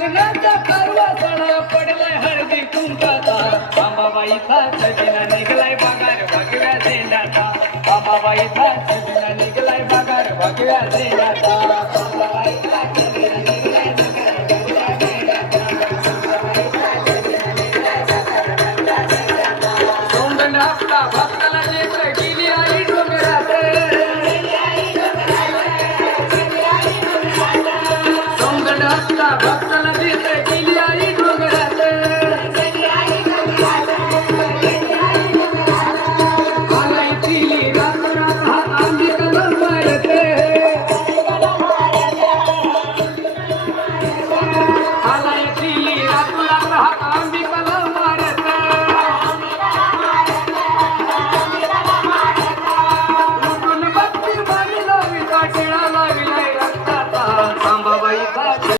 लग्नाचा परवा सणा पडलाय हळदी कुंकाचा अंबाबाईचा छबिना निघलाय पगार भगव्या झेंड्याचा अंबाबाईचा छबिना निघलाय पगार भगव्या झेंड्याचा अंबाबाईचा छबिना निघलाय पगार भगव्या झेंड्याचा सोंगण आपला भक्ताला देत गेली आई डोंगरात सोंगण आपला भक्ताला देत गेली